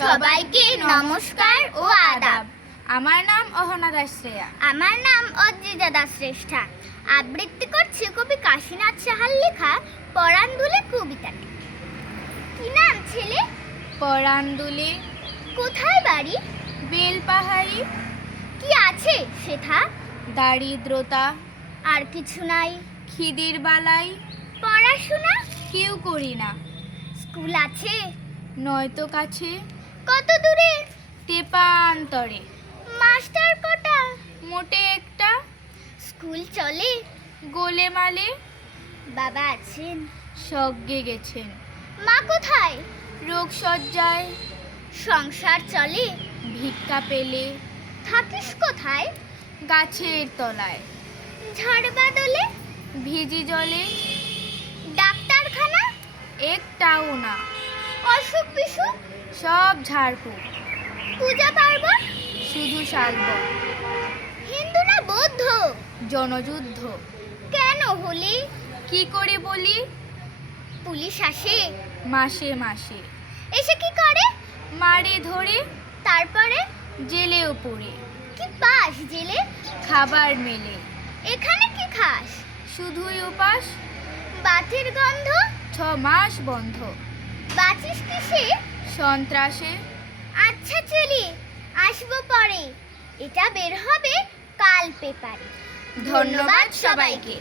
সবাইকে নমস্কার ও আদাব। আমার নাম অহনা দাস শ্রেয়া। আমার নাম অদ্রিজা দাস শ্রেষ্ঠা। আবৃত্তি করছি কবি কাশীনাথ সাহার লেখা পরাণ দুলে কবিতাটি। কি নাম ছেলে? পরাণ দুলে। কোথায় বাড়ি? বেলপাহাড়ি। কি আছে সেথা? দারিদ্রতা। আর কিছু নাই? খিদির বালাই। পড়াশোনা? কেউ করি না। স্কুল আছে? নয়তো কাছে। কত দূরে? তেপান্তরে। মাস্টার কটা? মোটে একটা। স্কুল চলে? গোলেমালে। বাবা আছেন? স্বর্গে গেছেন। মা কোথায়? রোগ সজ্জায়। সংসার চলে? ভিক্ষা পেলে। থাকিস কোথায়? গাছের তলায়। ঝড় বাদলে? ভিজি জলে। ডাক্তারখানা? একটাও না। অসুখ বিসুখ? সব ঝাড়ফুঁক। পূজা পার্বণ? শুধু শালবন। হিন্দু না বৌদ্ধ? জনযুদ্ধ। কেন হলি? কি করে বলি? পুলিশ আসে? মাসে মাসে। এসে কি করে? মারে ধরে। তারপরে? জেলেও পড়ে। কি পাস জেলে? খাবার মেলে। এখানে কি খাস? শুধুই উপাস। বাতির গন্ধ? 6 মাস বন্ধ। বাঁচিস কিসে? সন্ত্রাসে। আচ্ছা চলি, আসবো পরে। এটা বের হবে কাল পেপারে। ধন্যবাদ সবাইকে।